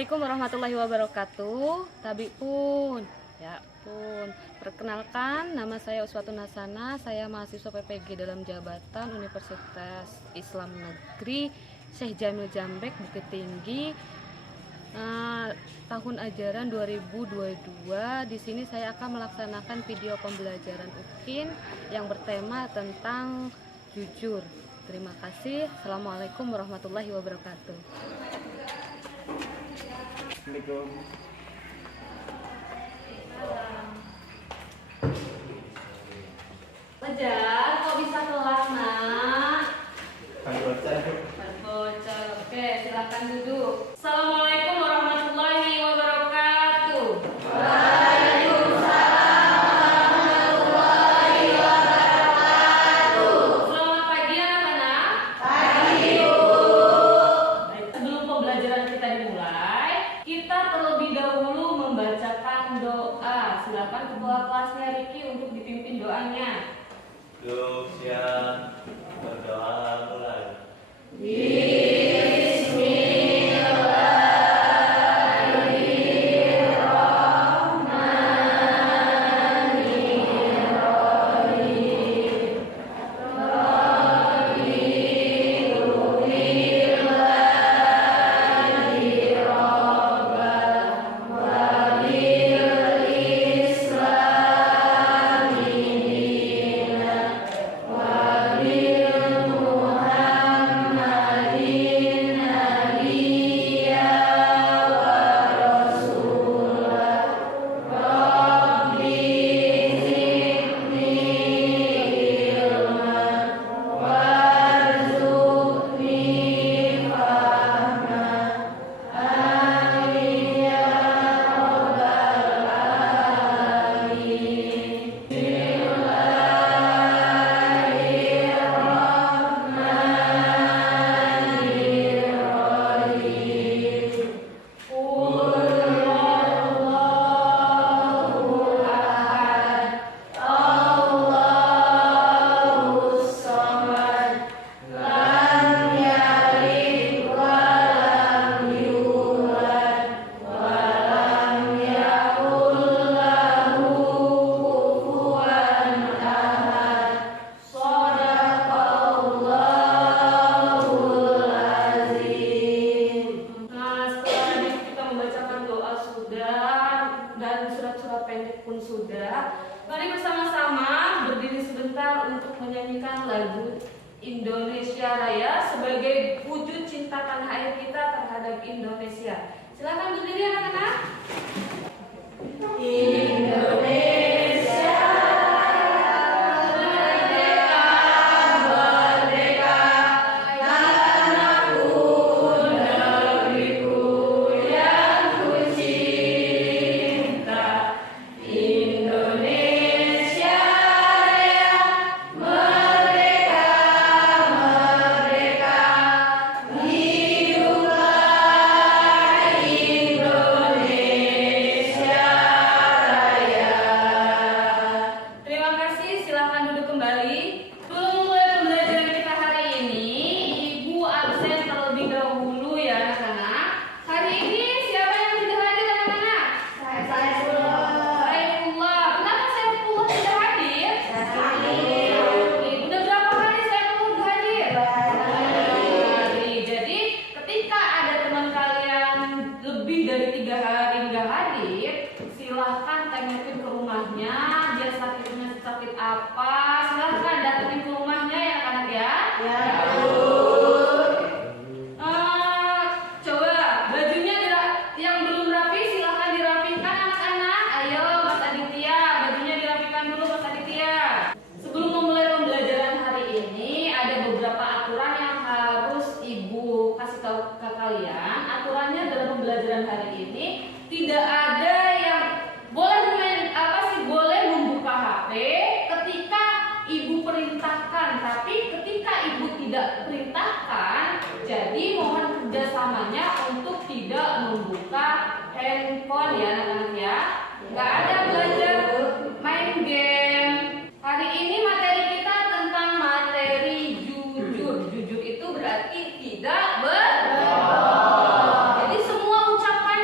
Assalamualaikum warahmatullahi wabarakatuh. Tabi pun, perkenalkan nama saya Uswatun Hasanah. Saya mahasiswa PPG dalam jabatan Universitas Islam Negeri Syekh Jamil Jambek Bukit Tinggi. Tahun ajaran 2022. Di sini saya akan melaksanakan video pembelajaran UKIN yang bertema tentang jujur. Terima kasih. Assalamualaikum warahmatullahi wabarakatuh. Assalamualaikum. Fajar, kok bisa telat, Nak? Bocor. Bocor. Oke, silakan duduk. Assalamualaikum warahmatullahi wabarakatuh. Selamat pagi anak-anak. Pagi, Bu. Baik, sebelum pembelajaran kita dimulai, kita terlebih dahulu membacakan doa. Silakan ketua kelasnya Riki untuk dipimpin doanya. Yuk, siap. Berdoa mulai. Mari bersama-sama berdiri sebentar untuk menyanyikan lagu Indonesia Raya sebagai wujud cinta tanah air kita terhadap Indonesia. Silakan berdiri anak-anak. Indonesia merdeka, merdeka, tanahku, negeriku yang ku cinta. Indonesia Raya, merdeka, merdeka, hiduplah Indonesia Raya. Terima kasih, silakan duduk kembali. Sebelum mulai pembelajaran kita hari ini, Ibu absen terlebih dahulu ya anak-anak. Hari ini siapa yang tidak hadir anak-anak? Saya Saifullah. Kenapa Saifullah tidak hadir? Udah berapa hari Saifullah tidak hadir? Hari. Jadi ketika ada teman kalian lebih dari 3 hari nggak hadir, silahkan tengokin ke rumahnya. Dia sakitnya sakit apa? Silahkan datengin ke rumahnya ya anak ya. Coba bajunya yang belum rapi silahkan dirapikan anak-anak. Ayo Mas Aditya, bajunya dirapikan dulu Mas Aditya. Sebelum memulai pembelajaran hari ini, ada beberapa aturan yang harus Ibu kasih tahu ke kalian. Aturannya dalam pembelajaran hari ini tidak ada yang boleh membuka HP ketika Ibu perintahkan, tapi ketika Ibu tidak perintahkan, jadi mohon kerjasamanya untuk tidak membuka handphone ya anak-anak ya. Nggak ada belajar main game. Hari ini materi kita tentang materi jujur. Jujur itu berarti tidak berbohong. Jadi semua ucapan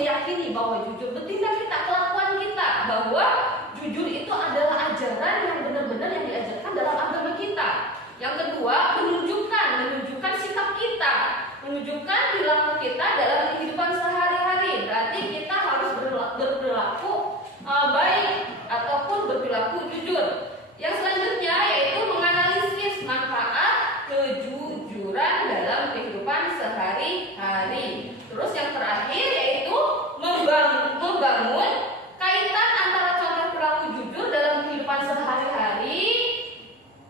meyakini bahwa jujur bertindak kita, kelakuan kita, bahwa jujur itu adalah ajaran yang benar-benar yang diajarkan dalam agama kita. Yang kedua, menunjukkan sikap kita, menunjukkan perilaku kita dalam kehidupan sehari-hari. Berarti kita harus berperilaku baik ataupun berperilaku jujur. Yang selanjutnya yaitu menganalisis manfaat kejujuran dalam kehidupan sehari-hari. Terus yang terakhir yaitu membangun kaitan antara contoh perilaku jujur dalam kehidupan sehari-hari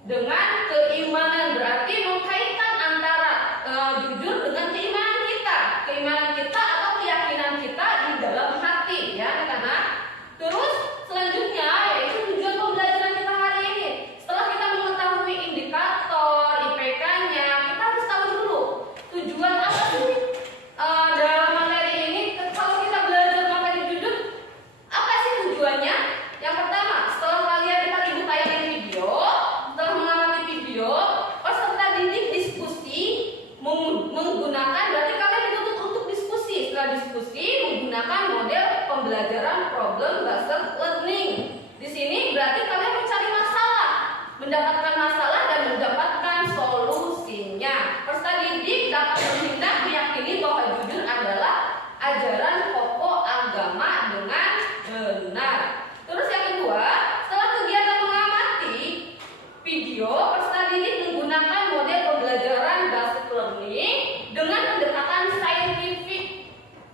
dengan keimanan. Berarti mengkaitkan antara jujur dengan keimanan kita atau keyakinan kita di dalam hati, ya anak-anak. Terus selanjutnya yaitu tujuan pembelajaran kita hari ini. Setelah kita mengetahui indikator IPK-nya, kita harus tahu dulu tujuan apa sih dalam materi ini. Kalau kita belajar materi jujur, apa sih tujuannya? Yang pertama, setelah kalian ibu tayangin video, setelah mengamati video, peserta didik diskusi menggunakan, berarti kalian dituntut untuk diskusi. Setelah diskusi menggunakan model pembelajaran problem based learning. Di sini berarti kalian mencari masalah, mendapatkan masalah dan mendapatkan solusinya. Peserta didik dapat bertindak meyakini bahwa jujur adalah ajaran pokok agama dengan benar. Terus yang kedua, setelah kegiatan mengamati video, peserta didik menggunakan model pembelajaran based learning dengan pendekatan saintifik.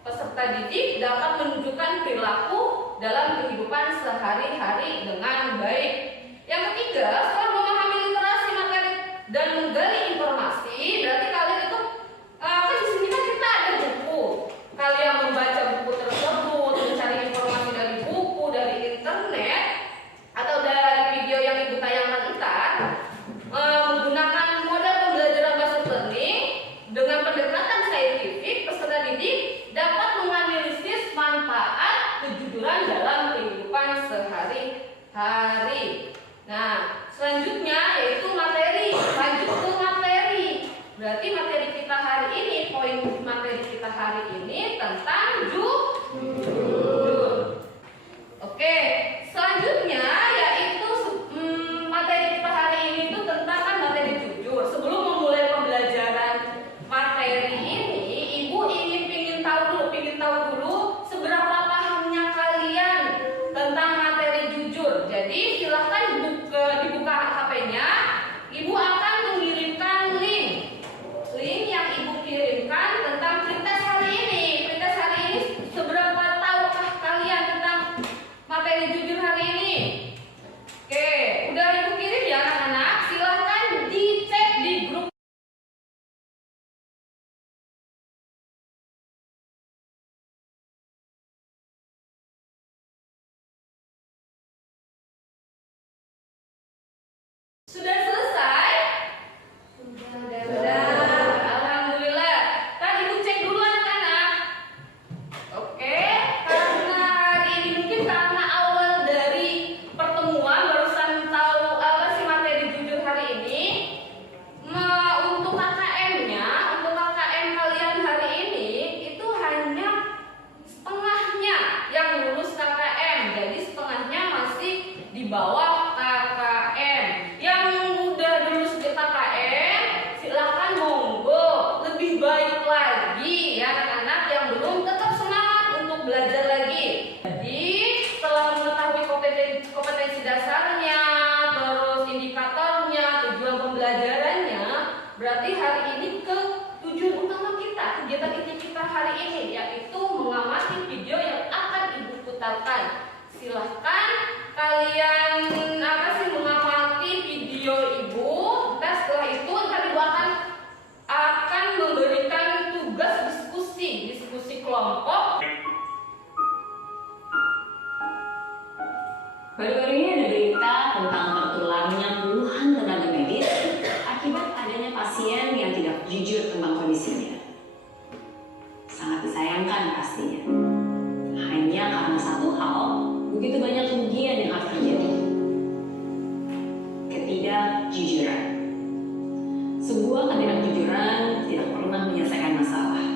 Peserta didik dapat menunjukkan perilaku dalam kehidupan sehari-hari dengan baik. Yang ketiga, setelah memahami literasi materi dan menggali informasi, berarti kalian itu kan di sini kan kita ada buku. Kalian membaca buku tersebut, mencari informasi dari buku, dari internet, atau dari video yang ibu tayangkan ntar, menggunakan model pembelajaran based learning dengan pendekatan saintifik, peserta didik dapat menganalisis manfaat kejujuran dalam kehidupan sehari-hari. Nah, selanjutnya yaitu materi. Lanjut ke materi. Berarti materi kita hari ini, poin materi kita hari ini tentang jujur. Oke, selanjutnya yaitu materi kita hari ini itu tentang materi jujur. Sebelum memulai pembelajaran materi ini, ibu ingin tahu dulu seberapa pahamnya kalian tentang materi jujur. Jadi silahkan dibuka HP-nya. Ibu akan mengirimkan link yang ibu kirimkan tentang pretest hari ini. Pretest hari ini, seberapa tahukah kalian tentang materi jujur hari ini? Oke, udah ibu kirim ya anak-anak. Silahkan dicek di grup. Sudah selesai? Sudah. Alhamdulillah. Tadi ibu cek dulu anak-anak. Oke, karena hari ini mungkin karena awal dari pertemuan barusan tahu apa sih materi jujur hari ini. Untuk KKM kalian hari ini itu hanya setengahnya yang lulus KKM. Jadi setengahnya masih di bawah KKM. Yang udah lulus ke KKM, silakan monggo lebih baik lagi ya anak-anak. Yang belum tetap semangat untuk belajar lagi. Jadi setelah mengetahui kompetensi dasarnya, terus indikatornya, tujuan pembelajarannya, berarti hari ini ke tujuan utama kita, kegiatan inti kita hari ini, yaitu mengamati video yang akan ibu putarkan. Silahkan kalian mengamati video ibu. Setelah itu ntar ibu akan memberikan tugas diskusi kelompok. Baru-baru ini ada berita tentang tertularnya puluhan tenaga medis akibat adanya pasien yang tidak jujur tentang kondisinya. Sangat disayangkan pastinya. Hanya karena satu hal, begitu banyak kerugian yang harus terjadi. Ketidakjujuran. Sebuah ketidakjujuran tidak pernah menyelesaikan masalah.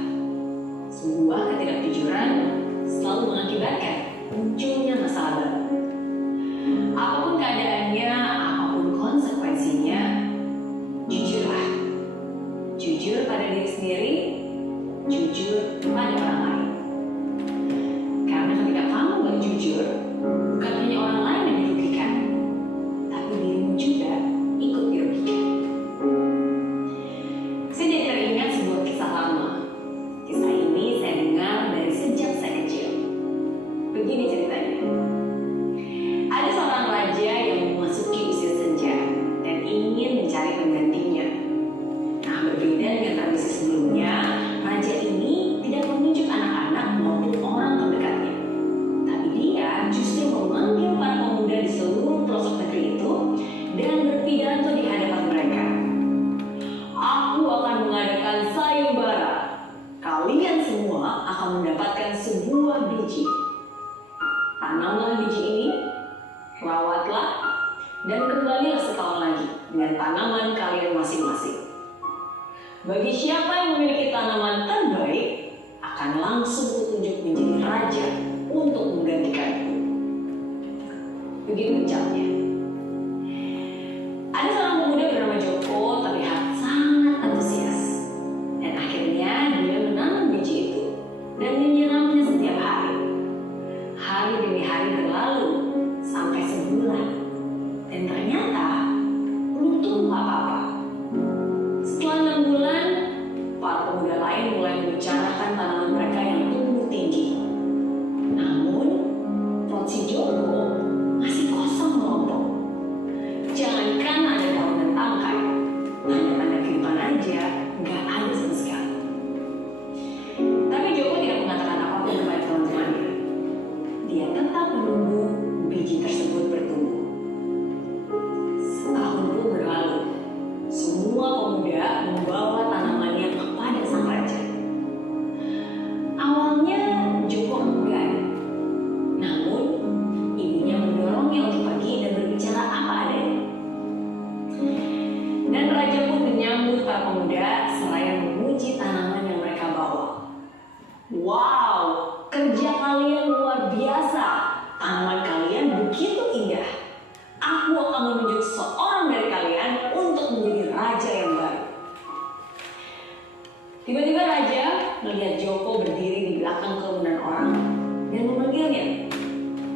Sebuah ketidakjujuran tanamlah biji ini, rawatlah, dan kembalilah setahun lagi dengan tanaman kalian masing-masing. Bagi siapa yang memiliki tanaman terbaik, akan langsung kutunjuk menjadi raja untuk menggantikanku. Begitu ucapnya. Ada seorang pemuda bernama Joko terlihat sangat antusias. Dan akhirnya dia menanam biji itu dan menyiramnya setiap hari. Hari demi hari berlalu sampai sebulan. Dan ternyata belum tumbuh apa-apa. Setelah 6 bulan, para pemuda lain mulai membicarakan tanaman mereka yang tumbuh tinggi. Namun, pot si Joko masih kosong melompong. Jangankan ada daun dan tangkai, tanda-tanda kehidupan aja nggak ada sama sekali. Tapi Joko tidak mengatakan apapun kepada teman-temannya. Dia tetap menunggu biji tersebut bertumbuh. Setahun pun berlalu. Semua pemuda membawa tanamannya kepada sang raja. Awalnya Joko enggan. Namun, ibunya mendorongnya untuk pergi dan berbicara apa adanya. Dan raja pun menyambut para pemuda seraya memuji tanaman yang mereka bawa. Wow, kerja kalian luar biasa. Tanaman kalian begitu indah. Aku akan menunjuk seorang dari kalian untuk menjadi raja yang baru. Tiba-tiba raja melihat Joko berdiri di belakang kerumunan orang dan memanggilnya.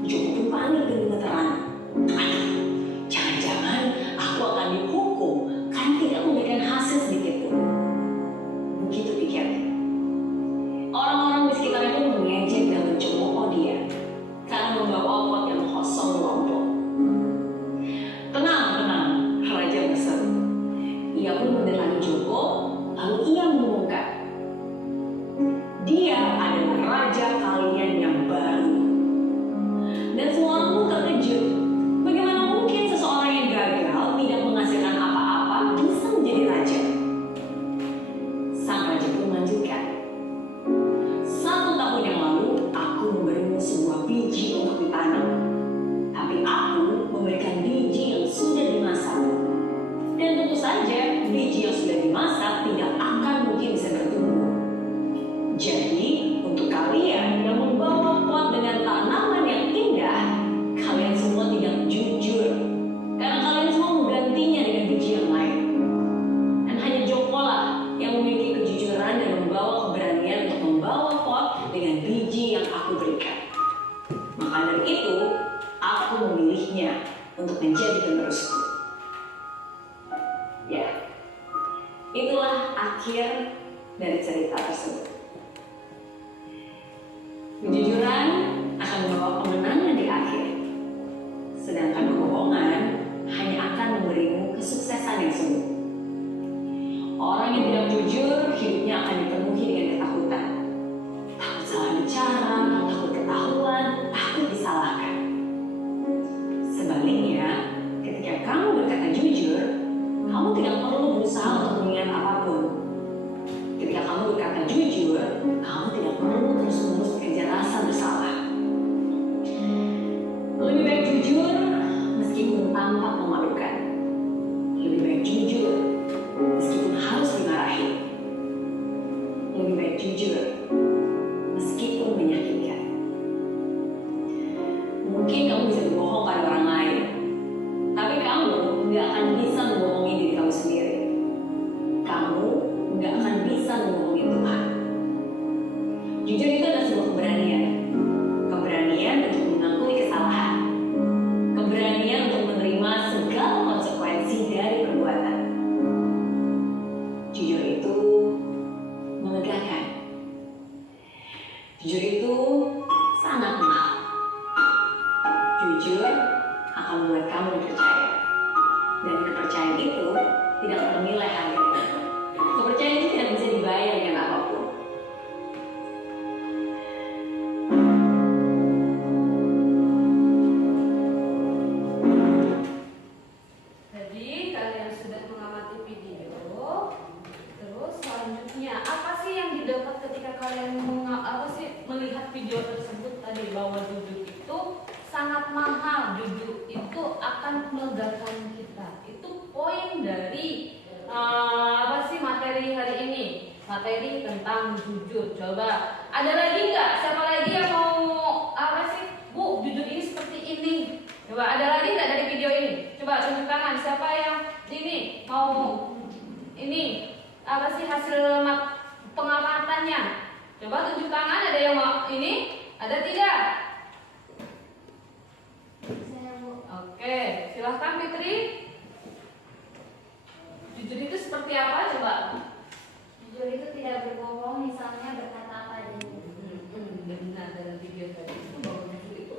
Joko pun panik dan gemeteran. Aduh, jangan-jangan aku akan dihukum karena tidak memberikan hasil sedikit pun. Begitu pikirnya. Orang-orang di sekitarnya pun mengejek dan mencemooh dia karena membawa pot yang kosong melompong. Tenang, raja berseru. Ia pun mendatangi Joko, lalu ia mengumumkan, dia adalah raja kalian yang baru. Dan semua orang pun terkejut. Bagaimana mungkin seseorang yang gagal tidak menghasilkan apa-apa bisa menjadi raja? Sang raja pun melanjutkan, 1 tahun yang lalu aku memberimu sebuah biji untuk ditanam. Tapi aku memberikan biji yang sudah dimasak. Dan tentu saja biji yang sudah dimasak tidak akan mungkin bisa bertumbuh. Jadi untuk kalian yang membawa pot dengan tanaman yang indah, kalian semua tidak jujur. Karena kalian semua menggantinya dengan biji yang lain. Dan hanya Joko lah yang memiliki kejujuran dan membawa keberanian untuk membawa pot dengan biji yang aku berikan. Maka dari itu, aku memilihnya untuk menjadi penerusku. Ya, itulah akhir dari cerita tersebut. Kejujuran akan membawa kemenangan di akhir, sedangkan kebohongan hanya akan memberimu kesuksesan yang semu. Orang yang tidak jujur, hidupnya akan dipenuhi dengan ketakutan. Takut salah bicara, takut ketahuan, takut disalahkan. Sebaliknya, ketika kamu berkata jujur, kamu tidak perlu berusaha untuk mengingat apapun. Ketika kamu berkata jujur, kamu tidak perlu terus-menerus bekerja rasa bersalah. Lebih baik jujur meskipun tampak memalukan. Lebih baik jujur meskipun harus dimarahi. Lebih baik jujur meskipun menyakitkan. Mungkin kamu bisa berbohong pada orang lain, tapi kamu nggak akan bisa membohongi diri kamu sendiri. Kamu nggak akan bisa membohongi Tuhan. Jujur itu adalah sebuah keberanian. Keberanian untuk mengakui kesalahan. Keberanian untuk menerima segala konsekuensi dari perbuatan. Jujur itu melegakan. Jujur itu sangat mahal. Jujur akan membuat kamu dipercaya. Dan kepercayaan itu tidak ternilai harganya. Kepercayaan itu tidak bisa dibayar dengan apapun. Jadi kalian sudah mengamati video. Terus selanjutnya apa sih yang didapat ketika kalian melihat video tersebut tadi, bahwa jujur itu sangat mahal, jujur itu akan melegakan kita. Itu poin dari apa sih materi hari ini? Materi tentang jujur. Coba ada lagi nggak? Siapa lagi yang mau apa sih? Bu, jujur ini seperti ini. Coba ada lagi nggak dari video ini? Coba tunjuk tangan. Siapa yang ini mau ini apa sih hasil pengamatannya? Coba tunjuk tangan. Ada yang mau ini? Ada tidak? Saya, Bu. Oke, silahkan Fitri. Jujur itu seperti apa? Coba. Jujur itu tidak berbohong, misalnya berkata apa adanya. Benar dalam video tadi itu bahwa jujur itu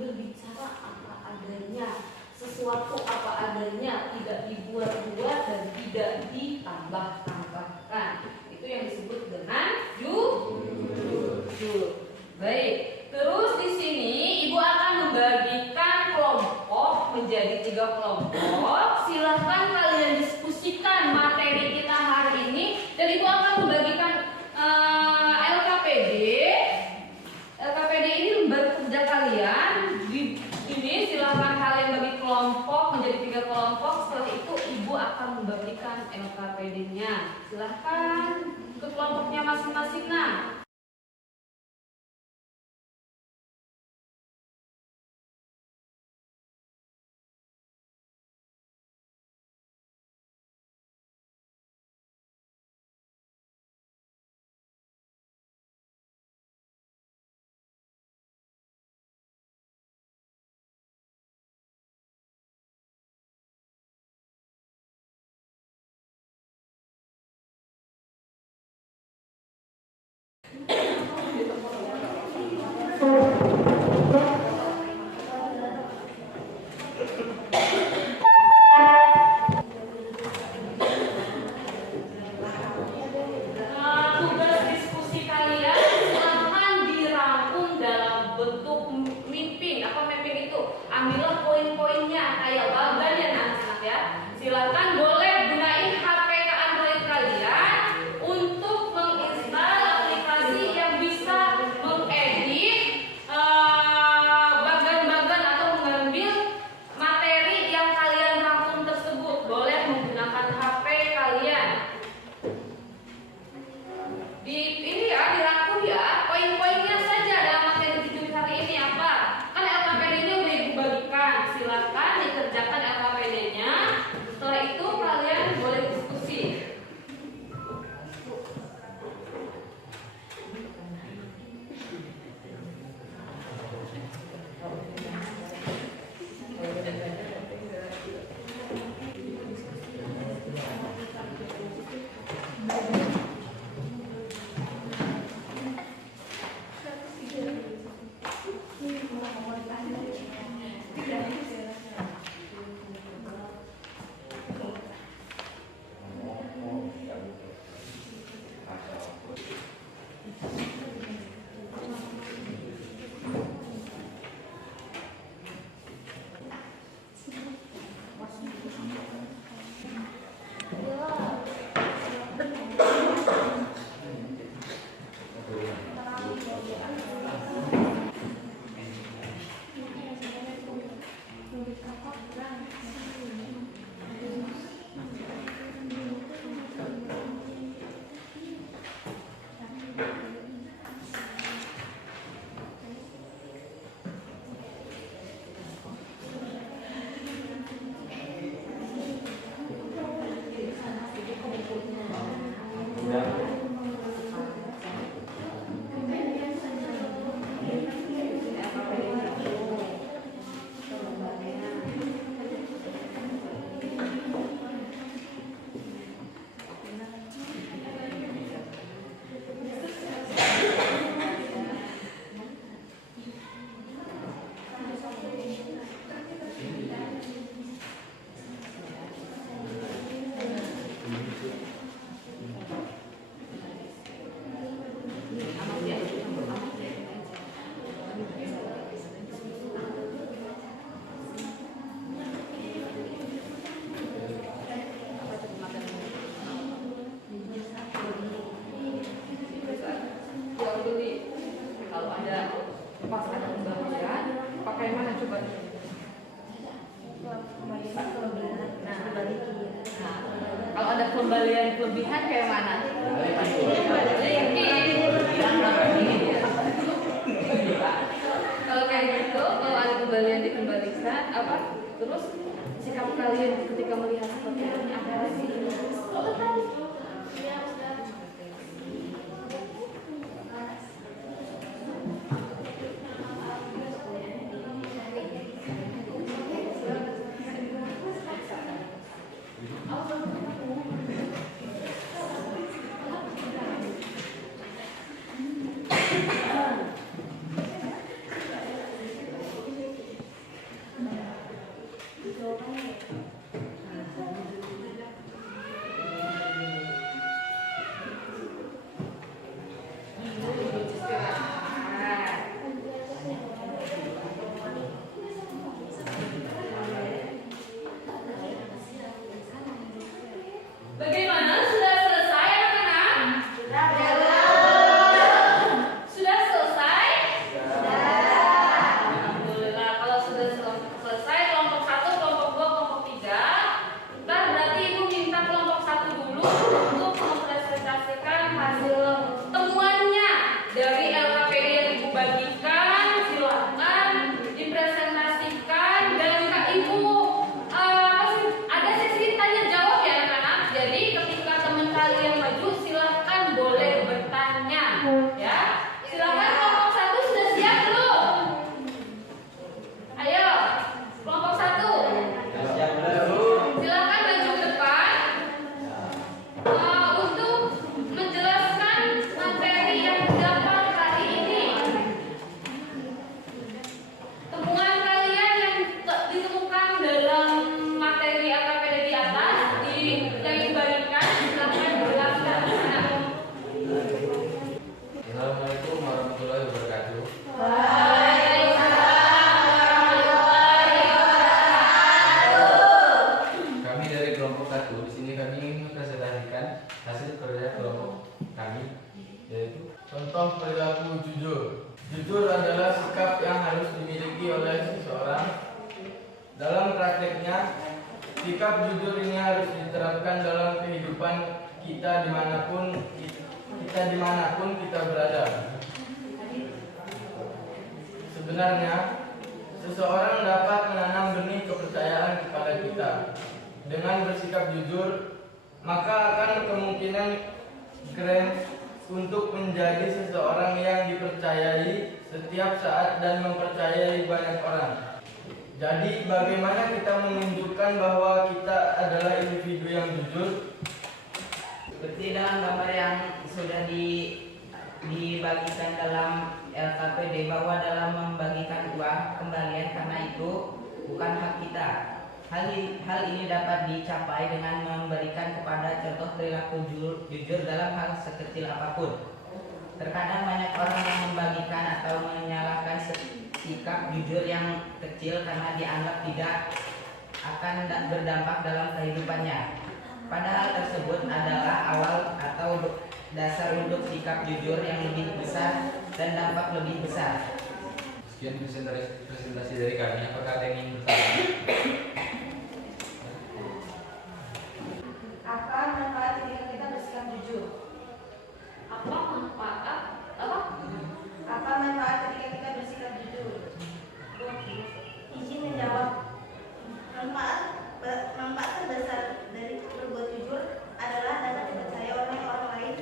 berbicara apa adanya, sesuatu apa adanya, tidak dibuat-buat dan tidak ditambah-tambahkan. Itu yang disebut dengan jujur. Baik. Terus di sini Ibu akan membagikan kelompok menjadi 3 kelompok. Silahkan kalian diskusikan materi kita hari ini dan Ibu akan membagikan LKPD. LKPD ini lembar kerja kalian. Ini silahkan kalian bagi kelompok menjadi 3 kelompok. Setelah itu Ibu akan membagikan LKPD-nya. Silahkan ke kelompoknya masing-masing. Nah, tugas diskusi kalian silahkan dirangkum dalam bentuk mapping. Apa mapping itu? Ambillah poin-poinnya kayak bagan ya anak-anak ya. Silahkan boleh gunain HP ke Android kalian untuk menginstal aplikasi yang bisa mengedit bagan-bagan atau mengambil materi yang kalian rangkum tersebut. Boleh menggunakan HP kalian. Ini ya dirangkum ya poin-poinnya saja dalam materi jujur hari ini apa? Kan LKPD-nya udah Ibu bagikan. Silakan dikerjakan LKPD-nya. Setelah itu kalian boleh diskusi. Pas ada pembagian pakai pembalian kelebihan kayak mana? Kalau kayak gitu, kalau ada pembalian dikembalikan, apa? Terus sikap kalian ketika melihat seperti ini apa sih? Bagaimana? Sudah selesai anak-anak? Sudah selesai? Alhamdulillah. Kalau sudah selesai kelompok 1, kelompok 2, kelompok 3, ntar berarti ibu minta kelompok 1 dulu untuk mempresentasikan hasil temuannya dari LKPD yang ibu bagikan. Silakan dipresentasikan dan kak ibu ada sesi tanya jawab ya anak-anak. Jadi ketika teman kalian maju silahkan boleh bertanya ya. Silahkan kelompok 1 sudah siap belum? Ayo kelompok 1 silahkan maju ke depan untuk menjelaskan materi yang didapat hari ini. Temuan kalian yang ditemukan dalam materi LKPD di atas yang dibagikan silahkan dijelaskan. Assalamualaikum warahmatullahi wabarakatuh. Kami dari kelompok 1 di sini kami ingin mempresentasikan hasil kerja kelompok kami, yaitu contoh perilaku jujur. Jujur adalah sikap yang harus dimiliki oleh seseorang. Dalam prakteknya, sikap jujur ini harus diterapkan dalam kehidupan kita dimanapun kita berada. Sebenarnya, seseorang dapat menanam benih kepercayaan kepada kita. Dengan bersikap jujur, maka akan kemungkinan keren untuk menjadi seseorang yang dipercayai setiap saat dan mempercayai banyak orang. Jadi, bagaimana kita menunjukkan bahwa kita adalah individu yang jujur? Seperti dalam gambar yang sudah dibagikan dalam LKPD, bahwa dalam membagikan uang kembalian karena itu bukan hak kita. Hal ini dapat dicapai dengan memberikan kepada contoh perilaku jujur dalam hal sekecil apapun. Terkadang banyak orang yang membagikan atau menyalahkan sikap jujur yang kecil karena dianggap tidak akan berdampak dalam kehidupannya. Padahal tersebut adalah awal atau dasar untuk sikap jujur yang lebih besar dan dampak lebih besar. Sekian presentasi dari kami. Apakah ada yang ingin bertanya? Apa manfaat ketika kita bersikap jujur? Apa manfaat? Apa manfaat ketika kita bersikap jujur? Izin menjawab. Manfaat terbesar dari berbuat jujur adalah dapat dipercaya oleh orang lain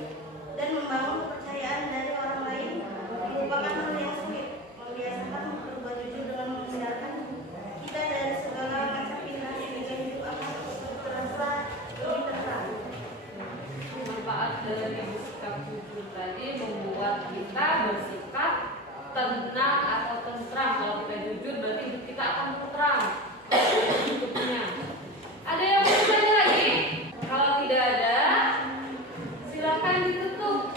dan membangun kepercayaan dari orang lain merupakan hal yang sulit. Membiasakan berbuat jujur dengan menghindarkan kita dari segala macam pilihan yang hidup akan terasa lebih terang. Manfaat dari bersikap jujur tadi membuat kita bersikap tenang atau tentram. Kalau kita jujur berarti hidup kita akan tentram hidupnya. Ada yang mau bertanya lagi? Kalau tidak ada, silakan ditutup.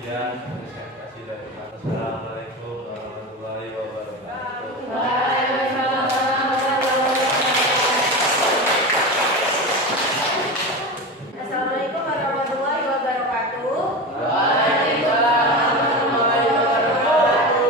Sekian presentasi dari kami. Assalamualaikum warahmatullahi wabarakatuh. Waalaikumsalam warahmatullahi wabarakatuh. Assalamualaikum warahmatullahi wabarakatuh. Waalaikumsalam warahmatullahi wabarakatuh.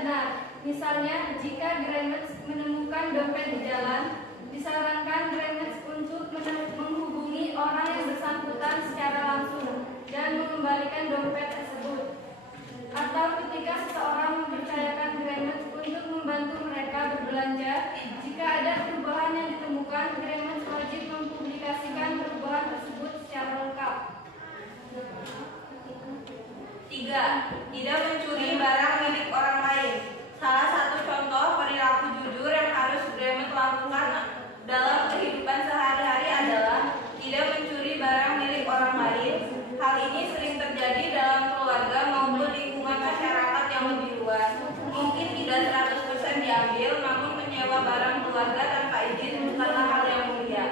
benar. Misalnya, jika Grammars menemukan dompet di jalan, disarankan Grammars untuk menghubungi orang yang bersangkutan secara langsung dan mengembalikan dompet tersebut. Atau ketika seseorang mempercayakan Grammars untuk membantu mereka berbelanja, jika ada perubahan yang ditemukan, Grammars wajib mempublikasikan perubahan tersebut secara lengkap. 3. Tidak mencuri barang milik orang lain. Salah satu contoh perilaku jujur yang harus Grammars lakukan dalam kehidupan sehari-hari adalah tidak mencuri barang milik orang lain. Hal ini sering terjadi dalam keluarga maupun lingkungan masyarakat yang lebih luas. Mungkin tidak 100% diambil, namun menyewa barang keluarga tanpa izin bukanlah hal yang mulia.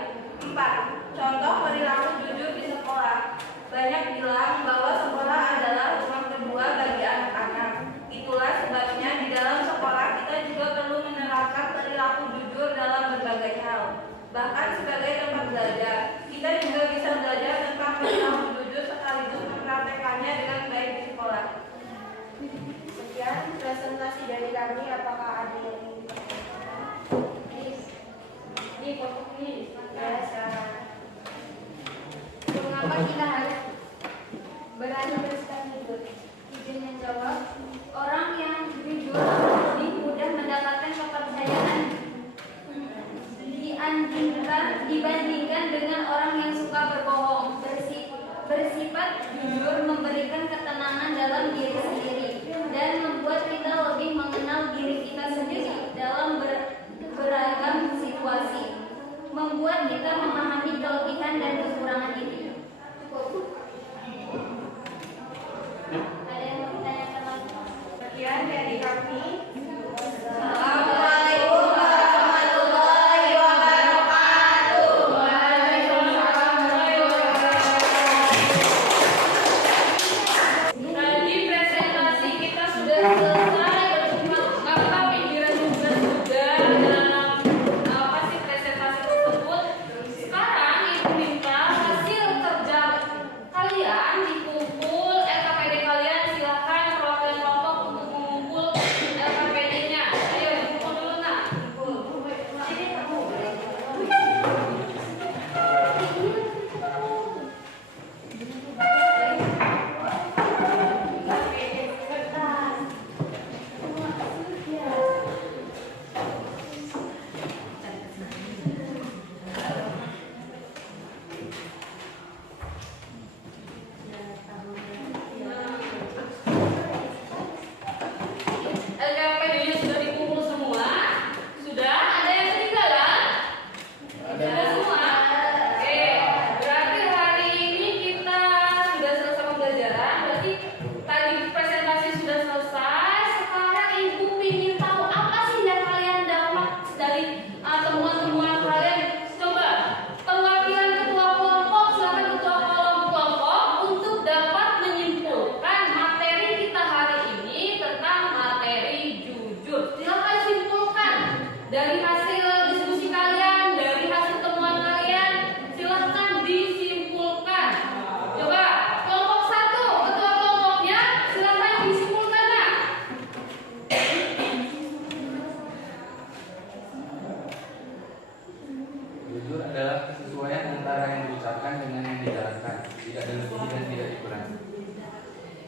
4. Contoh perilaku jujur di sekolah. Banyak bilang bahwa sekolah adalah rumah kedua bagi anak-anak. Itulah sebabnya di dalam sekolah kita juga perlu menerapkan perilaku jujur dalam berbagai hal. Bahkan sebagai tempat belajar, kita juga bisa belajar tentang perilaku jujur sekaligus mempraktekannya dengan baik di sekolah. Sekian presentasi dari kami. Apakah ada yang ingin bertanya? Ini pokok ini. Ya, silakan. Mengapa kita harus berani bersikap jujur? Jujurnya jawab, orang yang jujur lebih mudah mendapatkan kepercayaan dibandingkan dengan orang yang suka berbohong. Bersifat jujur memberikan ketenangan dalam diri sendiri dan membuat kita lebih mengenal diri kita sendiri dalam beragam situasi, membuat kita memahami kelebihan dan kekurangan diri. Ada yang mau ditanyakan lagi? Sekian dari kami. Assalamualaikum warahmatullahi wabarakatuh. Tadi presentasi kita sudah selesai, apa pikiran juga sudah dalam apa sih presentasi tersebut. Sekarang ibu minta hasil kerja kalian dikumpul LKPD kalian, silakan perwakilan kelompok untuk mengumpul LKPD-nya. Ayo dikumpul dulu nak. LKPD-nya sudah dikumpul semua? Sudah? Ada yang ketinggalan? Sudah semua? Oke, berarti hari ini kita sudah selesai pembelajaran. Berarti tadi presentasi sudah selesai. Sekarang ibu ingin tahu apa sih yang kalian dapat dari temuan-temuan kalian. Coba perwakilan ketua kelompok, silakan ketua kelompok untuk dapat menyimpulkan materi kita hari ini tentang materi jujur. Silakan simpulkan dari hasil diskusi kalian, dari hasil temuan kalian. Silakan disimpulkan. Coba kelompok 1, ketua kelompoknya silakan disimpulkan nak. Jujur adalah kesesuaian antara yang diucapkan dengan yang dijalankan, tidak ada lebih dan tidak dikurangi.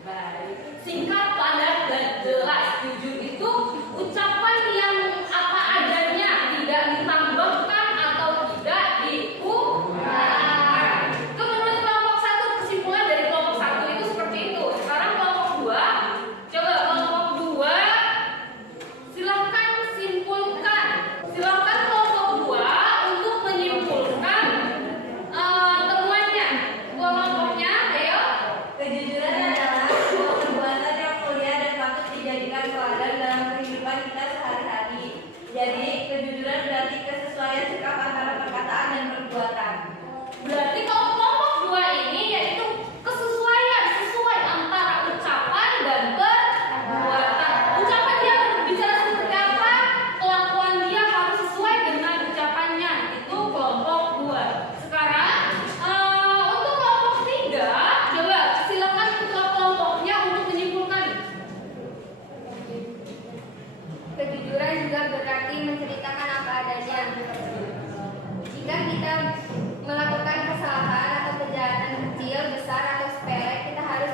Baik. Singkat, padat, dan jelas. Jujur itu ucapan yang apa adanya, tidak ditambahkan atau tidak dikurangkan. Itu menurut kelompok 1, kesimpulan dari kelompok 1 itu seperti itu. Sekarang kelompok 2, coba kelompok 2 silakan simpulkan. Silakan kelompok 2 untuk menyimpulkan temuannya. Kelompoknya, ayo. Kejujuran adalah sebuah perbuatan yang mulia dan patut dijadikan teladan dalam kehidupan kita sehari-hari. Jadi, kejujuran berarti kesesuaian sikap antara perkataan dan perbuatan. Berarti kalau kelompok 2 ini yaitu kesesuaian, sesuai antara ucapan dan perbuatan. Ucapan dia berbicara seperti apa, kelakuan dia harus sesuai dengan ucapannya. Itu kelompok 2. Sekarang untuk kelompok 3, coba silakan ketua kelompoknya untuk menyimpulkan. Kejujuran juga berarti menceritakan apa adanya. Jika kita melakukan kesalahan atau kejahatan kecil, besar atau sepele, kita harus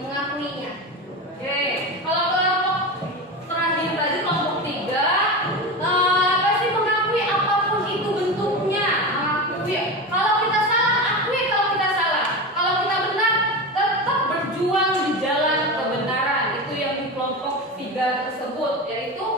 mengakuinya. Oke, kalau kelompok terakhir tadi kelompok 3, apa sih mengakui apapun itu bentuknya? Mengakui. Kalau kita salah, akui kalau kita salah. Kalau kita benar, tetap berjuang di jalan kebenaran. Itu yang di kelompok 3 tersebut, yaitu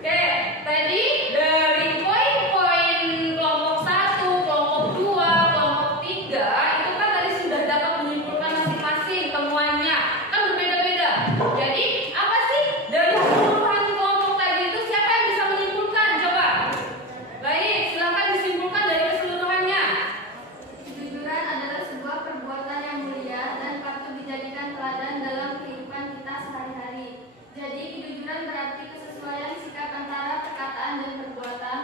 oke, tadi dari poin-poin kelompok 1, kelompok 2, kelompok 3 itu kan tadi sudah dapat menyimpulkan masing-masing temuannya. Kan berbeda-beda. Jadi, apa sih dari keseluruhan kelompok tadi itu siapa yang bisa menyimpulkan? Coba. Baik, silakan disimpulkan dari keseluruhannya. Kejujuran adalah sebuah perbuatan yang mulia dan patut dijadikan teladan dalam kehidupan kita sehari-hari. Jadi, kejujuran berarti kesesuaian sikap antara perkataan dan perbuatan.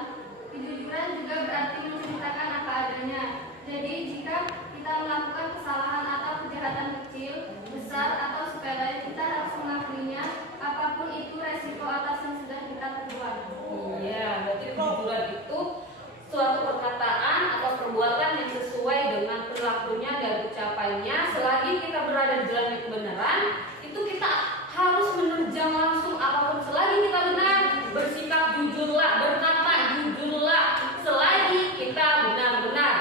Kejujuran juga berarti menceritakan apa adanya. Jadi, jika kita melakukan kesalahan atau kejahatan kecil, besar atau sepele, kita harus mengakuinya, apapun itu resiko atas yang sudah kita perbuat. Iya, berarti kejujuran itu suatu perkataan atau perbuatan yang sesuai dengan perilakunya dan ucapannya. Selagi kita berada di jalan yang kebenaran, itu kita harus menerjang langsung apapun. Selagi kita benar, bersikap jujurlah, berkata jujurlah. Selagi kita benar-benar.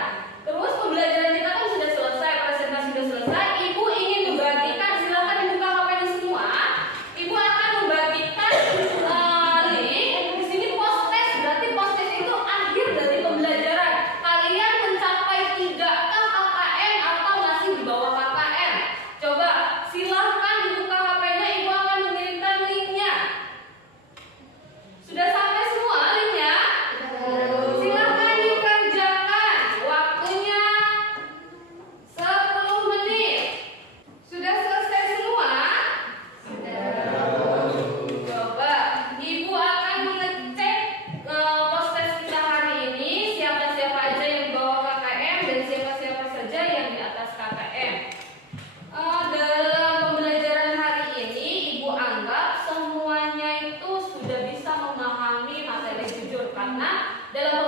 Terus pembelajaran kita kan sudah selesai, presentasi sudah selesai. Ibu ingin membagikan, silakan dibuka HP-nya semua. Ibu akan membagikan link. Di sini post test, berarti post test itu akhir dari pembelajaran. Kalian mencapai 3K KKM atau masih di bawah KKM. Coba silahkan dibuka HP-nya, ibu akan mengirimkan linknya. Sudah sampai semua linknya? Silahkan dikerjakan. Waktunya 10 menit. Sudah selesai semua? Coba ibu akan mengecek post test kita hari ini, siapa-siapa aja yang bawa KKM dan siapa-siapa saja yang di atas KKM. Dalam pembelajaran hari ini, ibu anggap semuanya itu sudah bisa memahami materi jujur, karena dalam